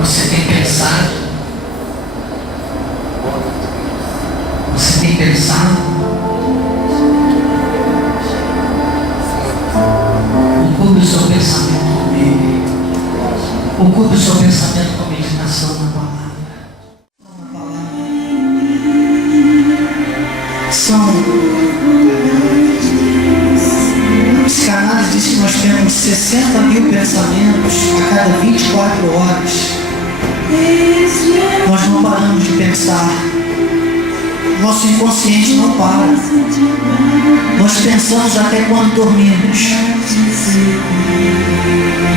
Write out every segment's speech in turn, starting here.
Você tem pensado? Você tem pensado? Ocupe o seu pensamento comigo. Ocupe o seu pensamento com a meditação na palavra. A psicanálise diz que nós temos 60 mil pensamentos a cada 24 horas. Nós não paramos de pensar. Nosso inconsciente não para. Nós pensamos até quando dormimos.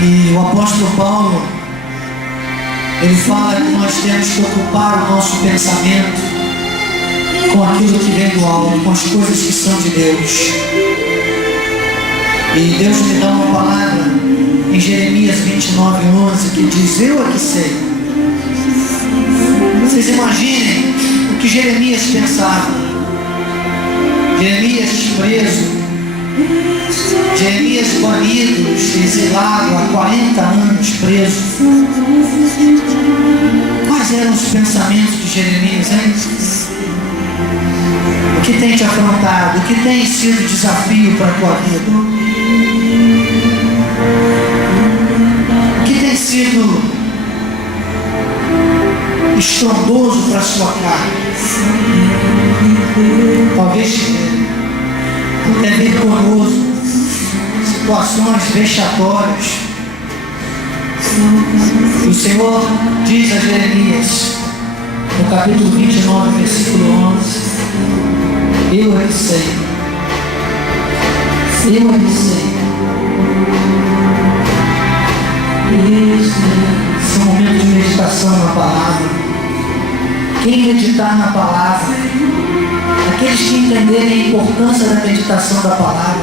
E o apóstolo Paulo, ele fala que nós temos que ocupar o nosso pensamento com aquilo que vem do alto, com as coisas que são de Deus. E Deus me dá uma palavra em Jeremias 29:11 que diz: eu é que sei. Vocês imaginem o que Jeremias pensava. Jeremias preso, Jeremias banido, exilado há 40 anos preso. Quais eram os pensamentos de Jeremias, hein? O que tem te afrontado? O que tem sido desafio para a tua vida? O que tem sido estrondoso para a sua carne? Talvez até vergonhoso, situações vexatórias. O Senhor diz a Jeremias, no capítulo 29, versículo 11: eu é que sei. Eu é que sei. Esse é um momento de meditação na palavra. Quem meditar na palavra, aqueles que entenderem a importância da meditação da palavra,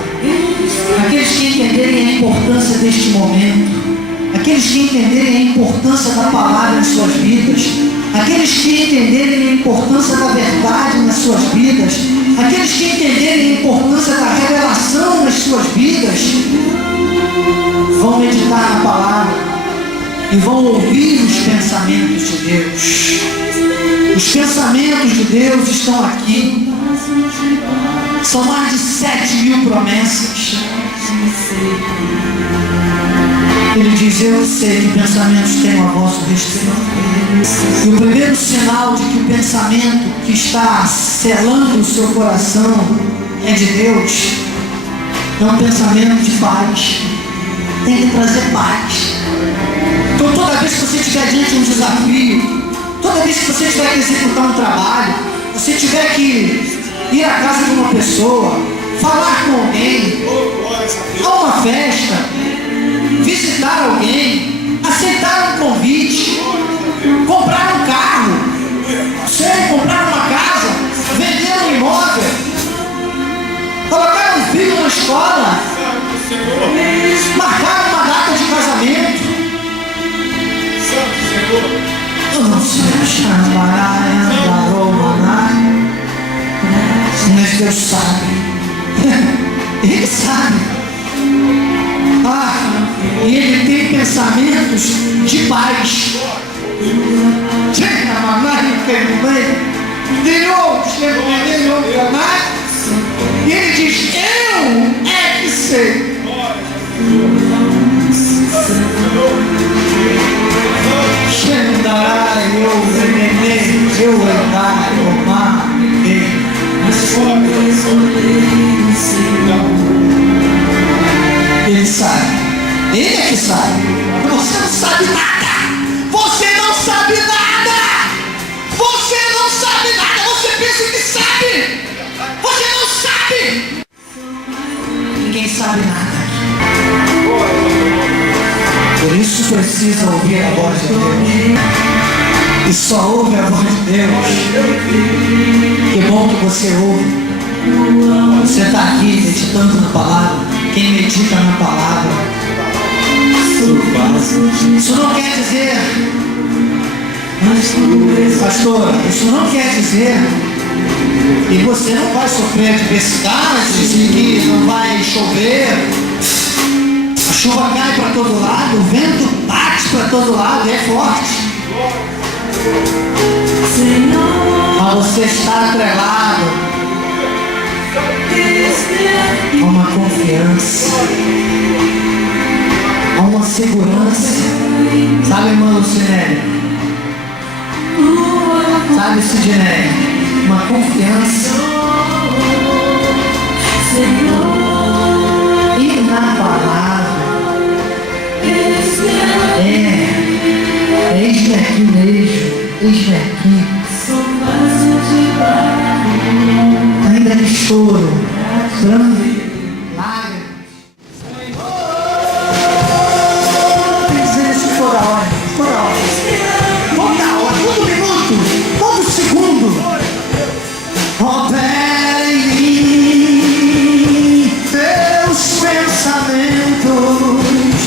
aqueles que entenderem a importância deste momento, aqueles que entenderem a importância da palavra em suas vidas, aqueles que entenderem a importância da verdade nas suas vidas, aqueles que entenderem a importância da revelação nas suas vidas, vão meditar na palavra e vão ouvir os pensamentos de Deus. Os pensamentos de Deus estão aqui. São mais de 7 mil promessas. Ele diz: eu sei que pensamentos tenho a vosso respeito. E o primeiro sinal de que o pensamento que está selando o seu coração é de Deus é um pensamento de paz. Tem que trazer paz. Então toda vez que você estiver diante de um desafio, toda vez que você tiver que executar um trabalho, você tiver que ir à casa de uma pessoa, falar com alguém, a uma festa, visitar alguém, aceitar um convite, comprar um carro, comprar uma casa, vender um imóvel, colocar um filho na escola, marcar uma data de casamento. Mas Deus sabe. Ele sabe. E Ele tem pensamentos de paz. E Ele diz: eu é que sei. Ele sabe. Ele é que sabe. Você não sabe nada. Você não sabe nada. Você não sabe nada. Você pensa que sabe. Você não sabe. Ninguém sabe nada. Por isso precisa ouvir a voz de Deus. E só ouve a voz de Deus. Que bom que você ouve. Você está aqui meditando na palavra. Quem medita na palavra, isso não quer dizer, pastora, isso não quer dizer que você não vai sofrer adversidades e que não vai chover. A chuva cai para todo lado, o vento bate para todo lado, é forte. Mas você está atrelado a uma confiança, a uma segurança. Sabe, irmã Lucinelli? Sabe, Sidney? Uma confiança. E na palavra, eis-me aqui mesmo, eis-me aqui. Ainda me choro, pranto, lágrimas. Tem que dizer isso toda hora, toda hora. Toda hora, todo minuto, todo segundo. Opera em mim teus pensamentos,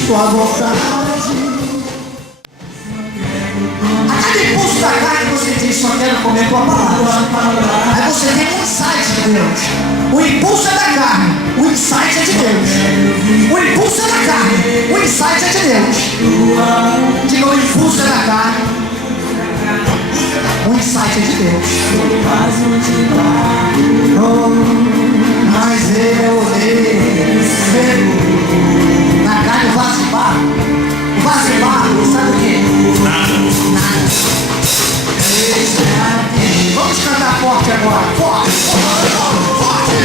tua vontade. Aquele impulso da carne que você diz, só quero comer tua palavra. Aí você tem um insight de Deus. O impulso é da carne, o insight é de Deus. O impulso é da carne, o insight é de Deus. Diga, o impulso é da carne, o insight é de Deus. Oh, mas eu recebo. Na carne o vaso de barro. O vaso de barro, sabe o quê? Nada. Vamos cantar forte agora. Forte, forte, forte.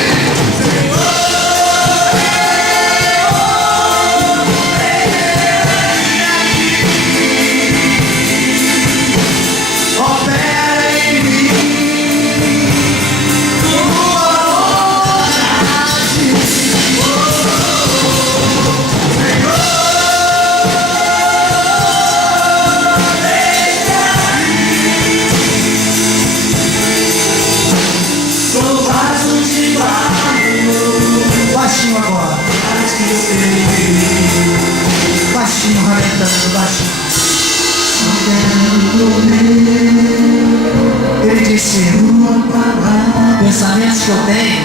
Baixinho agora. Baixinho, ralentando, baixinho. Ele disse: pensamentos que eu tenho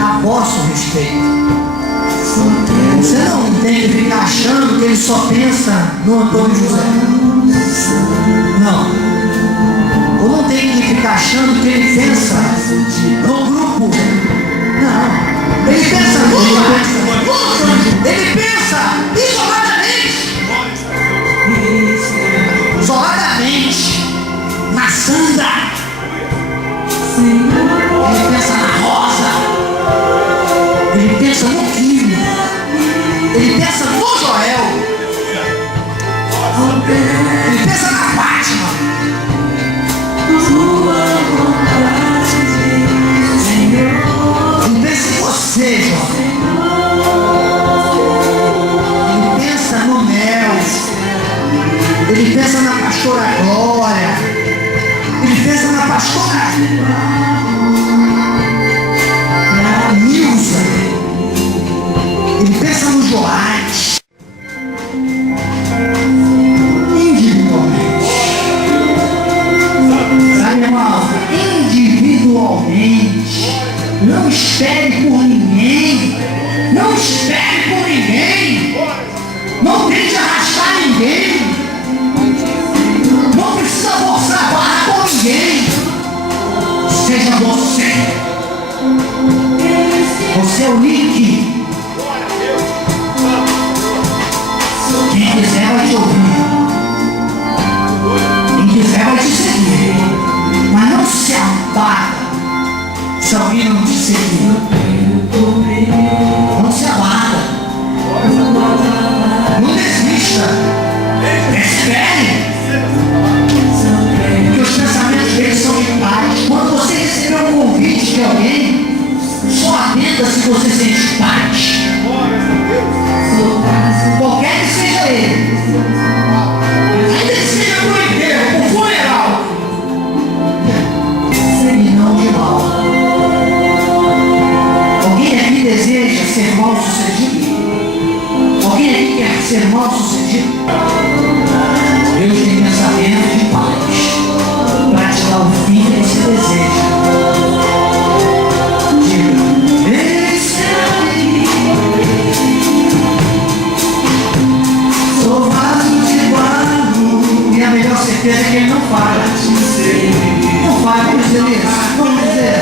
a vosso respeito. Você não tem que ficar achando que ele só pensa no Antônio José. Não. Ou não tem que ficar achando que ele pensa no grupo. Não. Ele pensa ele pensa isoladamente na Sandra. Ele pensa na Rosa. Ele pensa no Kimo. Ele pensa no Joel. Ele pensa na Fátima. Ele pensa em você, jovem. Ele pensa no Mel. Ele pensa na pastora Glória. Ele pensa na pastora Nilza. Ele pensa no Joás. Individualmente. Sabe, irmão? Individualmente. Não espere por ninguém. Não espere por ninguém. Não tente arrastar ninguém. Não precisa forçar a barra com ninguém. Seja você. Você é o link. Quem quiser vai te ouvir. Quem quiser vai te seguir. Mas não se abata se alguém não te seguir. Não se abata. Não desista. Espere. Porque os pensamentos deles são de paz. Quando você receber um convite de alguém, só atenda se você sente paz. Qualquer que seja ele. Ainda que seja por enterro, por funeral. E não de mal. melhor certeza é que Ele não falha. Não falha, vamos dizer isso. Vamos dizer.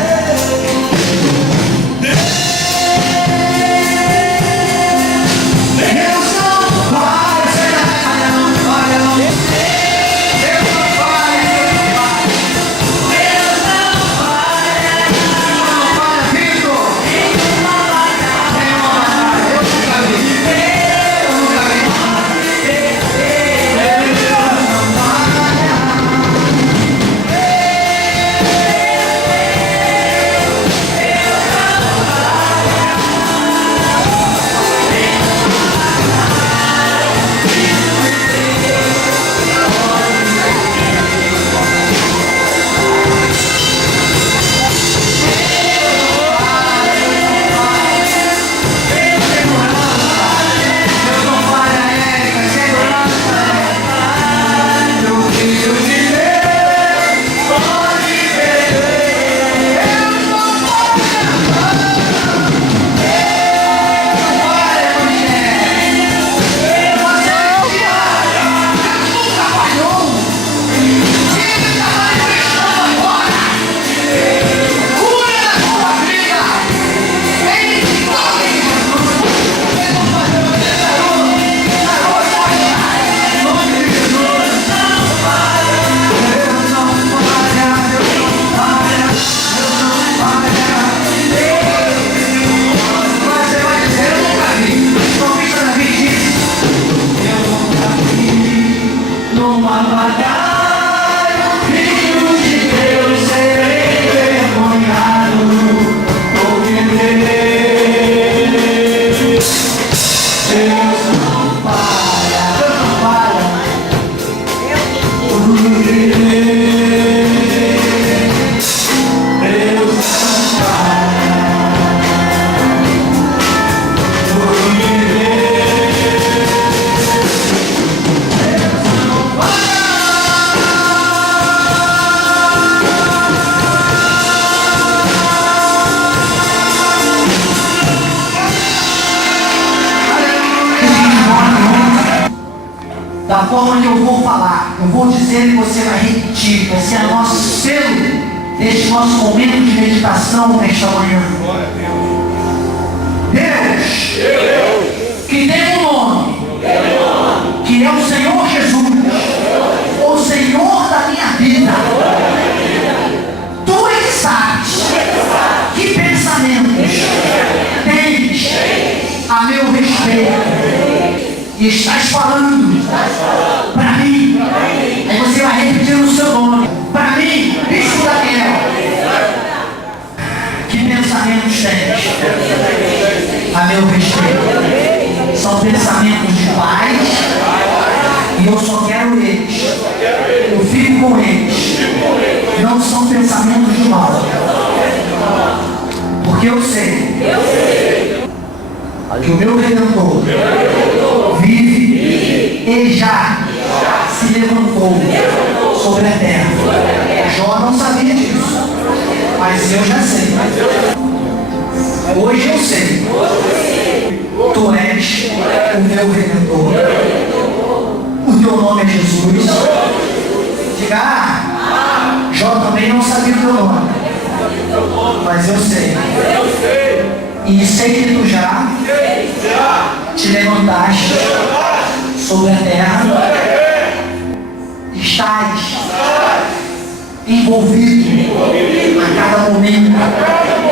Da forma que eu vou falar, eu vou dizer e você vai repetir. Vai ser o nosso selo neste nosso momento de meditação nesta manhã. Deus, que tem um nome, que é o Senhor Jesus, o Senhor da minha vida. Tu é que sabes que pensamentos tens a meu respeito. E estás falando para mim. Aí você vai repetir o seu nome. Para mim, Bispo Daniel. Que pensamentos tens a meu respeito? São pensamentos de paz. E eu só quero eles. Eu fico com eles. Não são pensamentos de mal. Porque eu sei que o meu Redentor vive e já se levantou sobre a terra. Jó não sabia disso, mas eu já sei. Hoje eu sei. Tu és o meu Redentor. O teu nome é Jesus. Diga, Jó também não sabia o teu nome, mas eu sei. E sei que tu já te levantaste sobre a terra. Estás envolvido a cada momento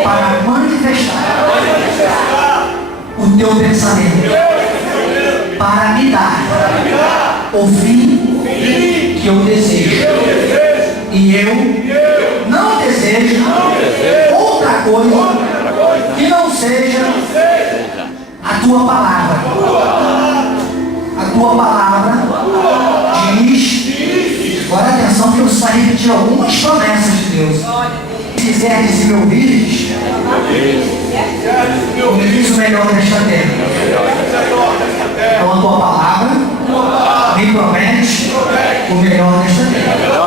para manifestar o teu pensamento, para me dar o fim que eu desejo. E eu não desejo outra coisa que não seja a tua palavra. A tua palavra diz, agora atenção que eu preciso repetir algumas promessas de Deus. Se quiseres e me ouvires, me diz o melhor desta terra. Então a tua palavra me promete o melhor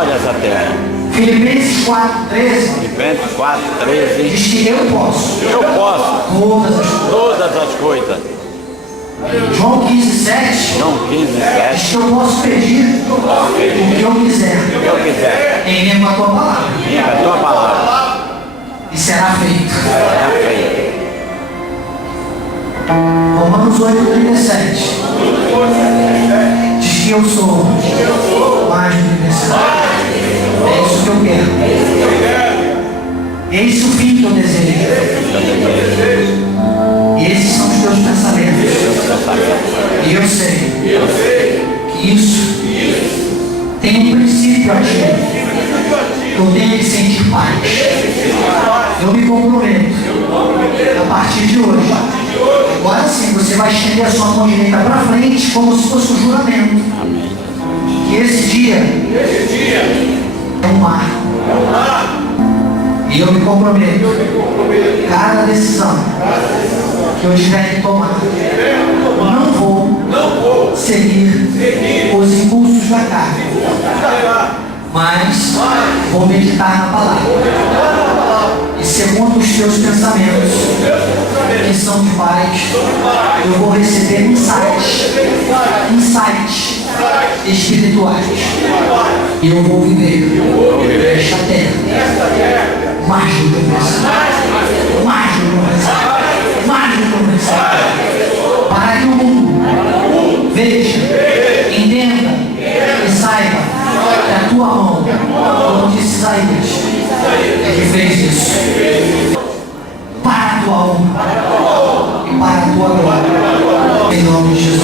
desta terra. Filipenses 4,13 diz que eu posso todas as coisas. João 15,7 diz que eu posso pedir o que eu tua palavra. Viva a tua palavra. E será feito. Será feito. Romanos 8:37 diz que eu sou mais do que vencedor. É isso que eu quero. Esse é o fim que eu desejo. E esses são os teus pensamentos. E eu sei que isso tem um princípio ativo. Eu tenho que sentir paz. Eu me comprometo a partir de hoje. Agora sim, você vai estender a sua mão direita para frente como se fosse um juramento. Que esse dia é um marco. E eu me comprometo. Cada decisão que eu tiver que tomar, não vou seguir os impulsos da carne, mas vou meditar na palavra. E segundo os teus pensamentos, que são de paz, eu vou receber insights espirituais. E eu vou viver nesta terra mais do que eu pensava. Mais do que eu pensava. Mais do que eu pensava. Para que o mundo veja, entenda e saiba que a tua mão, como disse Isaías, é que fez isso. Para a tua honra e para a tua glória. Em nome de Jesus.